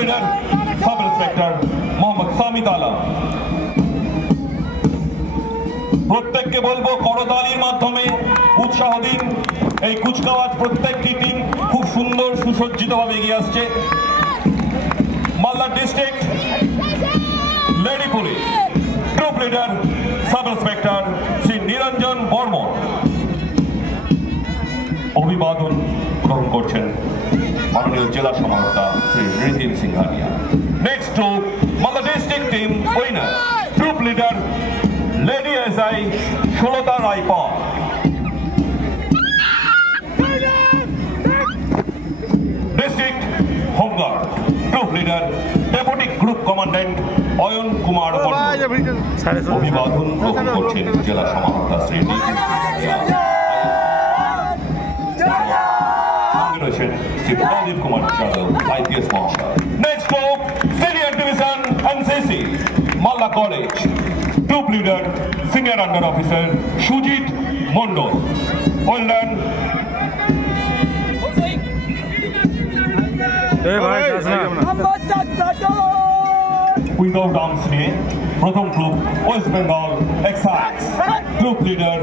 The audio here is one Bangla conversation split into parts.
Leader sub inspector Mohammad Samid Alam. প্রত্যেককে বলবো করতালির মাধ্যমে উৎসাহ দিন। এই কুচকাওয়াজ প্রত্যেকটি টিম খুব সুন্দর সুসজ্জিতভাবে এগিয়ে আসছে। Malda district lady police group leader sub inspector Shri Niranjan Barman অভিবাদন গ্রহণ করছেন মাননীয় জেলা সমাহর্তা Shri Ritin Singhania. Next to Malda district team winner group leader lady SI Sulata Roy Pal. District home guard group leader deputy group commandant Ayan Kumar অভিবাদন গ্রহণ করছেন জেলা সমাহর্তা শ্রী রিতিন সিংহানিয়া। শ্রী প্রদীপ কুমার যাদব IPS মহাশয়। Next group senior division NCC Malda college group leader senior under officer Sujit Mondal. Well done. Without arms নিয়ে প্রথম group west Bengal excise group leader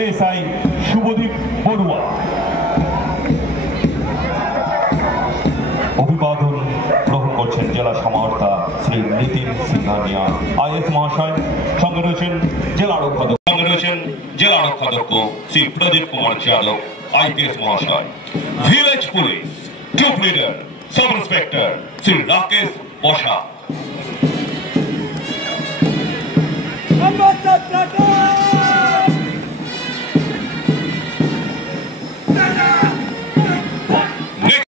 ASI Subhadeep Barua. অভিবাদন গ্রহণ করছেন জেলা সমাহর্তা শ্রী রিতিন সিংহানিয়া IS মহাশয়। সঙ্গে রয়েছেন জেলা আরক্ষাধ্যক্ষ শ্রী প্রদীপ কুমার যাদব IPS মহাশয়। Village police group leader sub inspector Shri Rakesh বসা।